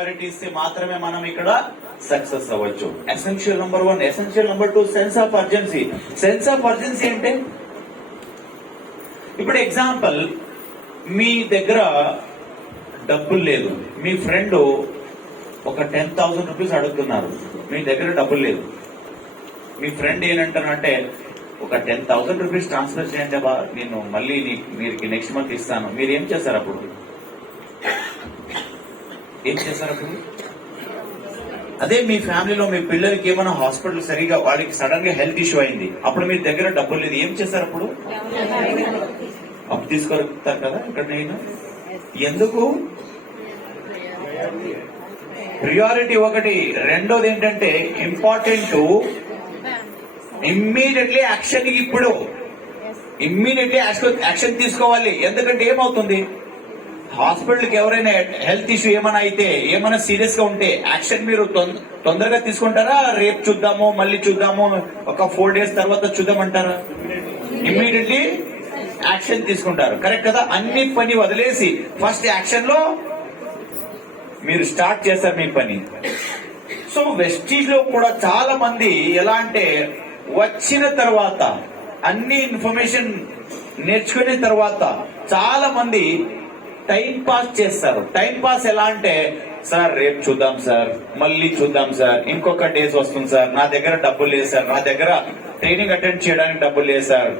Priority ఇస్తే మాత్రమే మనం ఇక్కడ సక్సెస్ అవ్వచ్చు. Essential number 1. Essential number 2 sense of urgency. Sense of urgency అంటే ఇప్పుడు ఎగ్జాంపుల్, మీ దగ్గర డబ్బులు లేదు, మీ ఫ్రెండ్ ఒక 10,000 రూపీస్ అడుగుతున్నారు, మీ దగ్గర డబ్బులు లేదు. మీ ఫ్రెండ్ ఏంటంటారంటే ఒక 10,000 రూపీస్ ట్రాన్స్ఫర్ చేయండి బా, నేను మళ్ళీ మీరు నెక్స్ట్ మంత్ ఇస్తాను. మీరు ఏం చేస్తారు అప్పుడు? ఏం చేస్తారు అప్పుడు? అదే మీ ఫ్యామిలీలో మీ పిల్లలకి ఏమైనా హాస్పిటల్ సరిగా వాడికి సడన్ గా హెల్త్ ఇష్యూ అయింది, అప్పుడు మీ దగ్గర డబ్బులు లేదు, ఏం చేస్తారు అప్పుడు? అప్పు తీసుకొస్తారు కదా ఎక్కడైనా. ఎందుకు? ప్రియారిటీ ఒకటి. రెండోది ఏంటంటే ఇంపార్టెంట్, ఇమ్మీడియట్లీ యాక్షన్. ఇప్పుడు ఇమ్మీడియట్లీ యాక్షన్ తీసుకోవాలి. ఎందుకంటే ఏమవుతుంది, హాస్పిటల్కి ఎవరైనా హెల్త్ ఇష్యూ ఏమైనా అయితే, ఏమైనా సీరియస్ గా ఉంటే యాక్షన్ మీరు తొందరగా తీసుకుంటారా? రేపు చూద్దాము, మళ్ళీ చూద్దాము, ఒక 4 days తర్వాత చూద్దామంటారా? ఇమ్మీడియట్లీ యాక్షన్ తీసుకుంటారు. కరెక్ట్ కదా? అన్ని పని వదిలేసి ఫస్ట్ యాక్షన్ లో మీరు స్టార్ట్ చేస్తారు మీ పని. సో వెస్టీజ్ లో కూడా చాలా మంది ఎలా అంటే, వచ్చిన తర్వాత అన్ని ఇన్ఫర్మేషన్ నేర్చుకున్న తర్వాత చాలా మంది టైం పాస్ చేస్తారు. టైం పాస్ ఎలా అంటే, సార్ రేపు చూద్దాం సార్, మళ్ళీ చూద్దాం సార్, ఇంకొక డేస్ వస్తుంది సార్, నా దగ్గర డబ్బులు లేదు సార్, నా దగ్గర ట్రైనింగ్ అటెండ్ చేయడానికి డబ్బులు లేదు సార్,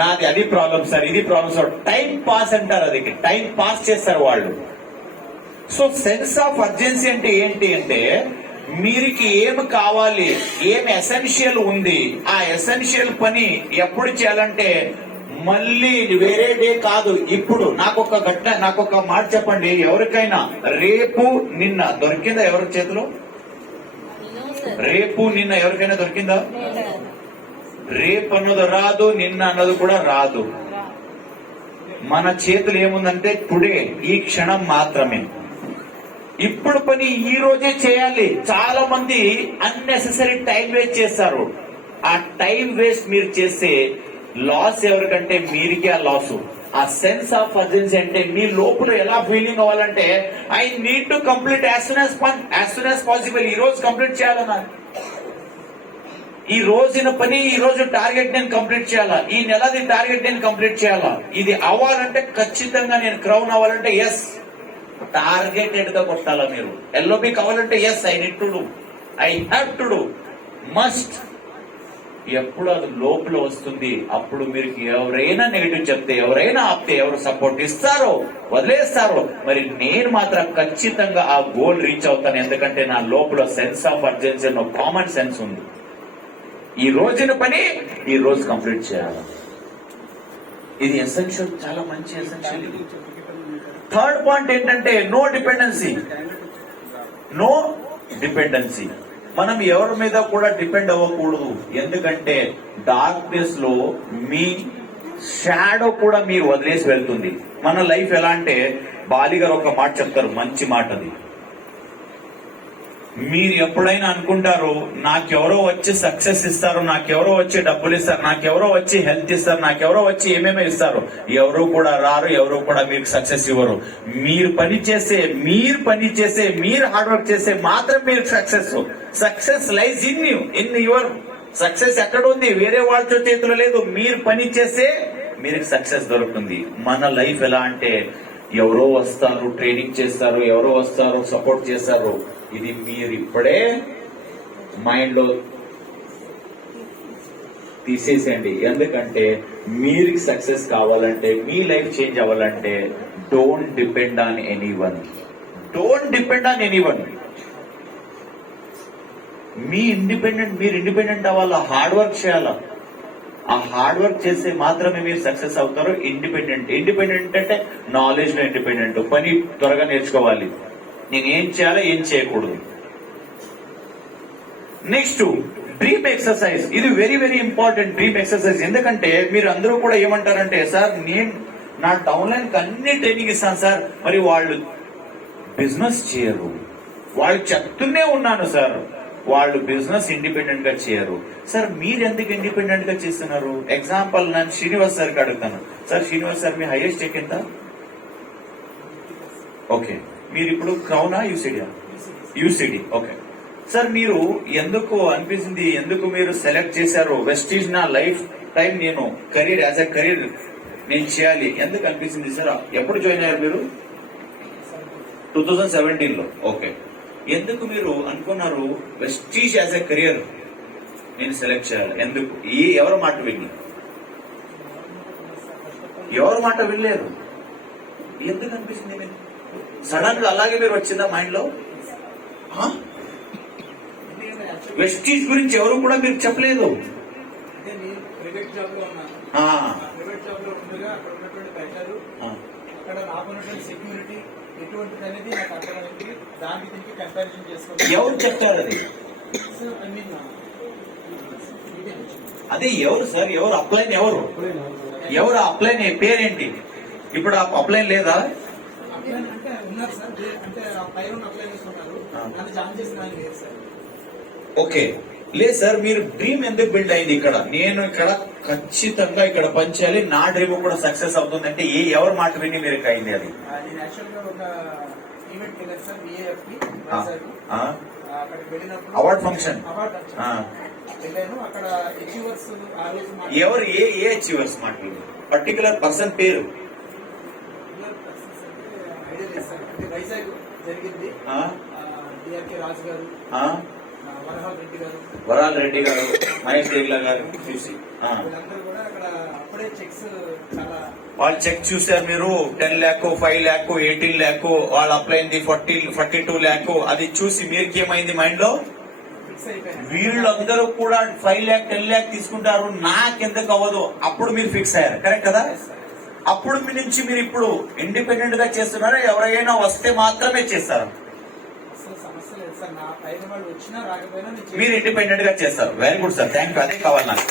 నాది అది ప్రాబ్లం సార్, ఇది ప్రాబ్లం సార్. టైం పాస్ అంటారు, అది టైం పాస్ చేస్తారు వాళ్ళు. సో సెన్స్ ఆఫ్ అర్జెన్సీ అంటే ఏంటి అంటే, మీరికి ఏమి కావాలి, ఏమి ఎసెన్షియల్ ఉంది, ఆ ఎసెన్షియల్ పని ఎప్పుడు చేయాలంటే మళ్ళీ వేరే డే కాదు, ఇప్పుడు. నాకొక మాట చెప్పండి, ఎవరికైనా రేపు నిన్న దొరికిందా? ఎవరి చేతిలో రేపు నిన్న ఎవరికైనా దొరికిందా? రేపు అన్నది రాదు, నిన్న అన్నది కూడా రాదు. మన చేతులు ఏముందంటే టుడే, ఈ క్షణం మాత్రమే. ఇప్పుడు పని ఈ రోజే చేయాలి. చాలా మంది అన్నెసెసరీ టైం వేస్ట్ చేస్తారు. ఆ టైం వేస్ట్ మీరు చేస్తే లాస్ ఎవరికంటే మీరికే ఆ లాస్. ఆ సెన్స్ ఆఫ్ అర్జెన్సీ అంటే మీ లోపల ఎలా ఫీలింగ్ అవ్వాలంటే, I need to complete as soon as possible. ఈ రోజు కంప్లీట్ చేయాలన్నా, ఈ రోజున పని, ఈ రోజు టార్గెట్ నేను కంప్లీట్ చేయాలా, ఈ నెలది టార్గెట్ నేను కంప్లీట్ చేయాలా. ఇది అవ్వాలంటే ఖచ్చితంగా నేను క్రౌన్ అవ్వాలంటే ఎస్, టార్గెటెడ్ గా కొట్టాలా. మీరు ఎల్ఓబి కావాలంటే yes, I need to do, I have to do, must. ఎప్పుడు అది లోపల వస్తుంది, అప్పుడు మీరు ఎవరైనా నెగిటివ్ చెప్తే, ఎవరైనా ఆపితే, ఎవరు సపోర్ట్ ఇస్తారో వదిలేస్తారో, మరి నేను మాత్రం ఖచ్చితంగా ఆ గోల్ రీచ్ అవుతాను. ఎందుకంటే నా లోపల sense of urgency, common sense ఉంది. ఈ రోజున పని ఈ రోజు కంప్లీట్ చేయాలి. ఇది ఎసెన్షియల్, చాలా మంచి ఎసెన్షియల్. ఇది థర్డ్ పాయింట్ ఏంటంటే నో డిపెండెన్సీ. No dependency. మనం ఎవరి మీద కూడా డిపెండ్ అవ్వకూడదు. ఎందుకంటే డార్క్నెస్ లో మీ షాడో కూడా మీరు వదిలేసి వెళ్తుంది. మన లైఫ్ ఎలా అంటే, బాలి గారు ఒక మాట చెప్తారు, మంచి మాట అది. మీరు ఎప్పుడైనా అనుకుంటారు, నాకెవరో వచ్చి సక్సెస్ ఇస్తారు, నాకెవరో వచ్చి డబ్బులు ఇస్తారు, నాకెవరో వచ్చి హెల్త్ ఇస్తారు, నాకెవరో వచ్చి ఏమేమో ఇస్తారు. ఎవరు కూడా రారు, ఎవరు కూడా మీకు సక్సెస్ ఇవ్వరు. మీరు పని చేసే, మీరు హార్డ్ వర్క్ చేసే మాత్రం మీరు success lies in you, in your success. ఎక్కడ ఉంది? వేరే వాళ్ళ చేతిలో లేదు. మీరు పని చేసే మీరు సక్సెస్ దొరుకుతుంది. మన లైఫ్ ఎలా అంటే, ఎవరో వస్తారు, ట్రైనింగ్ చేస్తారు, ఎవరో వస్తారు, సపోర్ట్ చేస్తారు. ఇది మీరు ఇప్పుడే మైండ్ లో తీసేసేయండి. ఎందుకంటే మీరు సక్సెస్ కావాలంటే, మీ లైఫ్ చేంజ్ అవ్వాలంటే, don't depend on anyone. Don't depend on anyone. మీరు ఇండిపెండెంట్ అవ్వాలా, హార్డ్ వర్క్ చేయాలా. ఆ హార్డ్ వర్క్ చేస్తే మాత్రమే మీరు సక్సెస్ అవుతారు. ఇండిపెండెంట్ అంటే నాలెడ్జ్ లో ఇండిపెండెంట్. పని త్వరగా నేర్చుకోవాలి, నేను ఏం చేయాలో ఏం చేయకూడదు. Next dream exercise. ఇది very very important, dream exercise. ఎందుకంటే మీరు అందరూ కూడా ఏమంటారంటే, సార్ నేను నా డౌన్లైన్ కి అన్ని ట్రైనింగ్ ఇస్తాను సార్, మరి వాళ్ళు బిజినెస్ చేయరు. వాళ్ళు చెప్తూనే ఉన్నాను సార్, వాళ్ళు బిజినెస్ ఇండిపెండెంట్ గా చేయరు. సార్ మీరు ఎందుకు ఇండిపెండెంట్ గా చేస్తున్నారు? ఎగ్జాంపుల్ నేను శ్రీనివాస్ సార్కి అడుగుతాను, సార్ శ్రీనివాస్ సార్ మీ హైయెస్ట్ చెక్ ఎంత? ఓకే, మీరు ఇప్పుడు క్రౌనా యూసిడియా? యూసిడి. ఓకే సార్, మీరు ఎందుకు అనిపించింది, ఎందుకు మీరు సెలెక్ట్ చేశారు వెస్టీజ్ నా లైఫ్ టైం నేను కెరీర్ యాజ్ ఎ కెరీర్ నేను చేయాలి ఎందుకు అనిపించింది సార్? ఎప్పుడు జాయిన్ అయ్యారు మీరు? 2017 లో. ఓకే, ఎందుకు మీరు అనుకున్నారు వెస్టీజ్ యాజ్ ఎ కెరియర్ నేను సెలెక్ట్ చేయాలి? ఎందుకు? ఎవరి మాట విని? ఎవరి మాట వినలేదు. ఎందుకు అనిపిస్తుంది మీకు సడన్ గా అలాగే మీరు వచ్చిందా మైండ్ లో? వెస్టీజ్ గురించి ఎవరు కూడా మీరు చెప్పలేదు. ప్రైవేట్ జాబ్ లో ఉన్నాను. ప్రైవేట్ జాబ్ లో ఉండగా అక్కడ ఉన్నటువంటి ప్రెషర్, అక్కడ నాకున్నటువంటి సెక్యూరిటీ ఎటువంటిది అనేది నాకు అర్థమైంది. దానికి దీనికి కంపారిజన్ చేసుకోవాలి. ఎవరు చెప్తారు అది? అదే ఎవరు సార్? ఎవరు అప్లైన్? ఎవరు అప్లైన్ పేరేంటి? ఇప్పుడు ఆ అప్లైన్ లేదా? అప్లైన్ అంటే ఉన్నారు సార్, అంటే పైన అప్లై చేసుకుంటారు. నన్ను జాయిన్ చేసిన ఆయన లేదు సార్. ఓకే, లేదు సార్, మీరు డ్రీమ్ ఎందుకు బిల్డ్ అయింది ఇక్కడ? నేను ఇక్కడ ఖచ్చితంగా ఇక్కడ పనిచేయాలి, నా డ్రీమ్ కూడా సక్సెస్ అవుతుంది అంటే ఎవరి మాట విని మీరు అయింది అది? నేను యాక్చువల్ గా ఒక ఈవెంట్ వెళ్ళాను సార్, బిఏఎఫ్పి అక్కడికి వెళ్ళినప్పుడు అవార్డ్ ఫంక్షన్ వెళ్ళాను. అక్కడ అచీవర్స్ ఆ రోజు ఎవరు ఏ అచీవర్స్ మాట్లాడు? పర్టికులర్ పర్సన్ పేరు ఐడియా లేదు సార్. అంటే వైజాగ్ జరిగింది. డిఆర్కే రాజు గారు, వరాల్ రెడ్డి గారు, మహేష్ దేగ్లా గారు చూసి వీళ్ళందరూ కూడా అక్కడ అప్పుడే చెక్స్ చాలా వాళ్ళు చెక్ చూసారు. మీరు 10 lakh, 5 lakh, 18 lakh, వాళ్ళు అప్లై అయింది 42 lakh. అది చూసి మీరుకి ఏమైంది మైండ్ లో? ఫిక్స్ అయిపోయాను. వీళ్ళందరూ కూడా 5 lakh, 10 lakh తీసుకుంటారు, నాకెందుకు అవ్వదు? అప్పుడు మీరు ఫిక్స్ అయ్యారు, కరెక్ట్ కదా? అప్పుడు మీ నుంచి మీరు ఇప్పుడు ఇండిపెండెంట్ గా చేస్తున్నారా? ఎవరైనా వస్తే మాత్రమే చేస్తారు? సమస్య లేదు సార్, నా పైన వాళ్ళు వచ్చినా రాకపోయినా మీరు ఇండిపెండెంట్ గా చేస్తారు. Very good sir, thank you. అదే కావాలి నాకు.